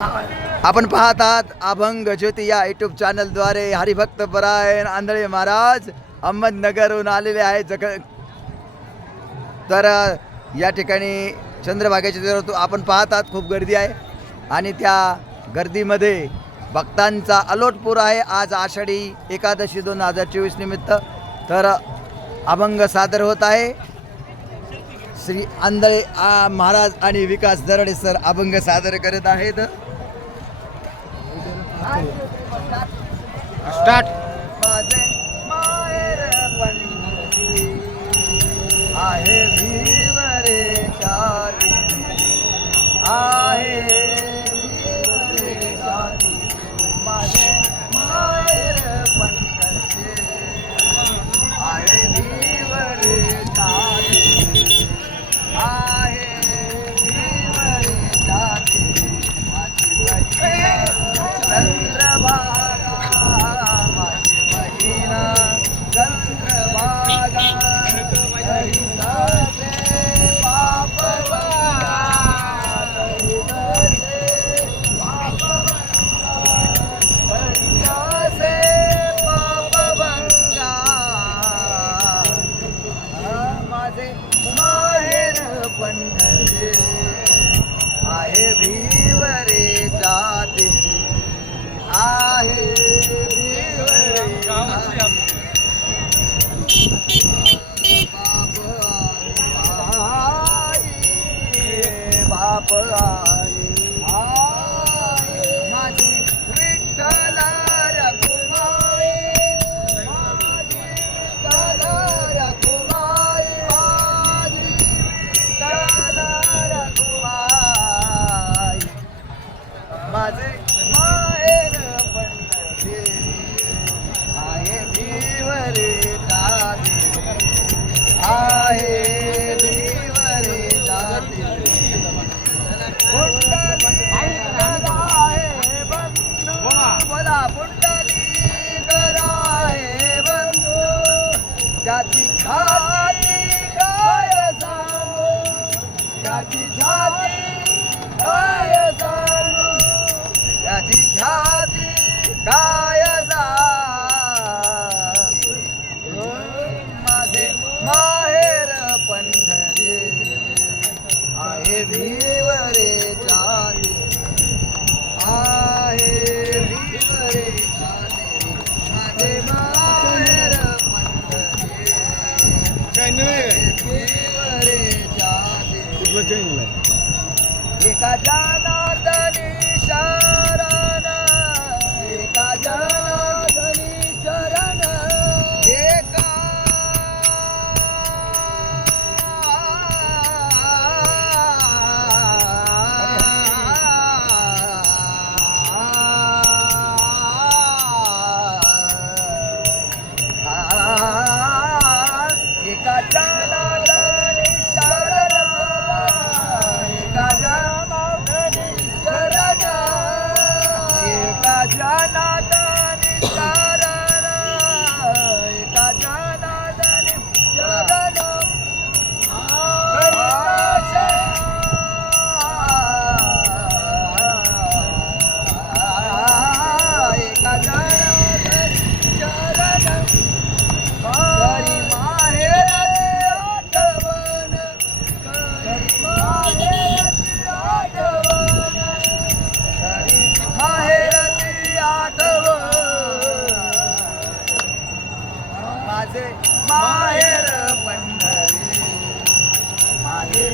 आपण पाहत आहात अभंग ज्योती या यूट्यूब चॅनलद्वारे हरिभक्त परायण आंधळे महाराज अहमदनगरहून आलेले आहेत तर या ठिकाणी चंद्रभागेच्या तीरावर आपण पाहत आहात खूप गर्दी आहे आणि त्या गर्दीमध्ये भक्तांचा अलोटपूर आहे. आज आषाढी एकादशी 2024 निमित्त तर अभंग सादर होत आहे. श्री आंधळे महाराज आणि विकास दरडे सर अभंग सादर करत आहेत. स्टार्ट. माझे माहेर पंढरी आहे भीवरेच्या आहे भीवरेच्या माझे माहेर पंढरी आहे भीवरेच्या आहे भीवरेच्या चंद्रभागा माझी बहिणा चंद्रभागा हरिदासे पाप हरिदासे पापभंगा माझे माहेर पंढरी आहे भीवरे जाती आहे बाप आई माझी विठ्ठल रखुमाई माझी विठ्ठल रखुमाई माझी विठ्ठल रखुमाई माझे माहेर पंढरी आहे भीवरे जाती आहे भीवरे जाती बोला पुंडली कराहे बंधू त्याची छाती काय सांगू त्याची छाती काय सांगू त्याची छाती काय सांगू माझे माहेर पंढरी आहे भीवरे जाती आहे भीवरे जाती माझे माहेर पंढरी भीवरे जाती एका जनार्दनी शरण एका जनार्दनी शरण एका एका जनार्दनी शरण एका जनार्दनी शरण एका जनार्दनी शरण एका जनार्दनी शरण एका जनार्दनी शरण करी माहेराची आठवण करी माहेराची आठवण करी माहेराची आठवण माझे माहेर पंढरी माझे